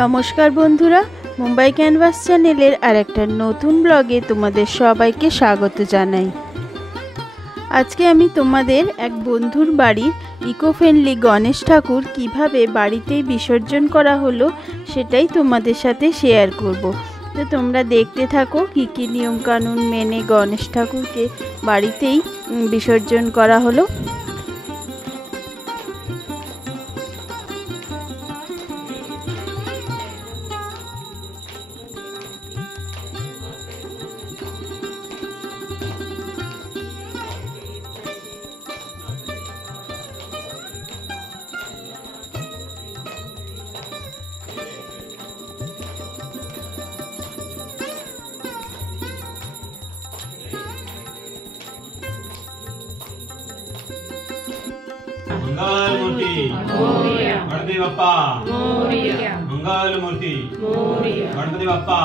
নমস্কার বন্ধুরা, মুম্বাই ক্যানভাস চ্যানেলের আরেকটা নতুন ব্লগে তোমাদের সবাইকে স্বাগত জানাই। আজকে আমি তোমাদের এক বন্ধুর বাড়ির ইকো ফ্রেন্ডলি গণেশ ঠাকুর কিভাবে বাড়িতেই বিসর্জন করা হলো সেটাই তোমাদের সাথে শেয়ার করব। তো তোমরা দেখতে থাকো কী কী নিয়মকানুন মেনে গণেশ ঠাকুরকে বাড়িতেই বিসর্জন করা হলো। मंगल मूर्ति गणपति बाप्पा मंगल मूर्ति गणपति बाप्पा।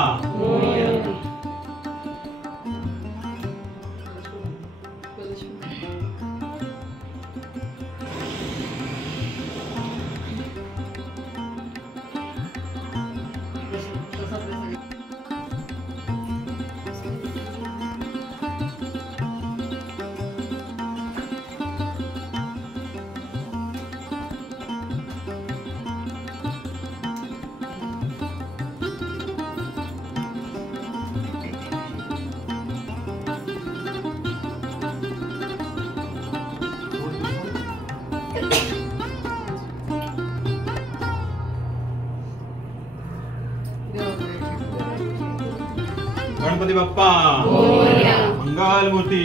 गणपति बाप्पा मंगल मूर्ति।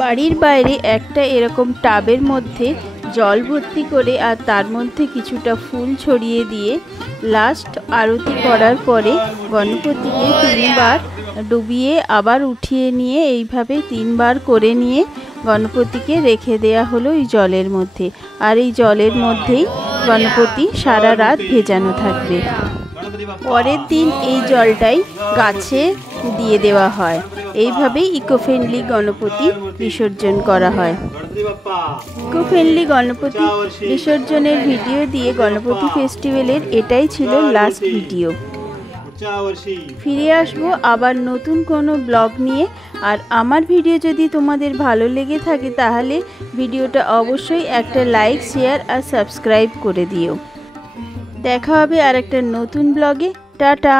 বাড়ির বাইরে একটা এরকম টাবের মধ্যে জল ভর্তি করে আর তার মধ্যে কিছুটা ফুল ছড়িয়ে দিয়ে লাস্ট আরতি করার পরে গণপতিকে 3বার ডুবিয়ে আবার উঠিয়ে নিয়ে এইভাবে 3বার করে নিয়ে গণপতিকে রেখে দেয়া হলো এই জলের মধ্যে। আর এই জলের মধ্যেই গণপতি সারা রাত ভেজানো থাকবে। পরের দিন এই জলটাই গাছে দিয়ে দেওয়া হয়। এইভাবেই ইকো ফ্রেন্ডলি গণপতি বিসর্জন করা হয়। ইকো ফ্রেন্ডলি গণপতি বিসর্জনের ভিডিও দিয়ে গণপতি ফেস্টিভ্যালের এটাই ছিল লাস্ট ভিডিও। ফিরে আসবো আবার নতুন কোনো ব্লগ নিয়ে। আর আমার ভিডিও যদি তোমাদের ভালো লেগে থাকে তাহলে ভিডিওটা অবশ্যই একটা লাইক, শেয়ার আর সাবস্ক্রাইব করে দিও। দেখা হবে আর একটা নতুন ব্লগে। টাটা।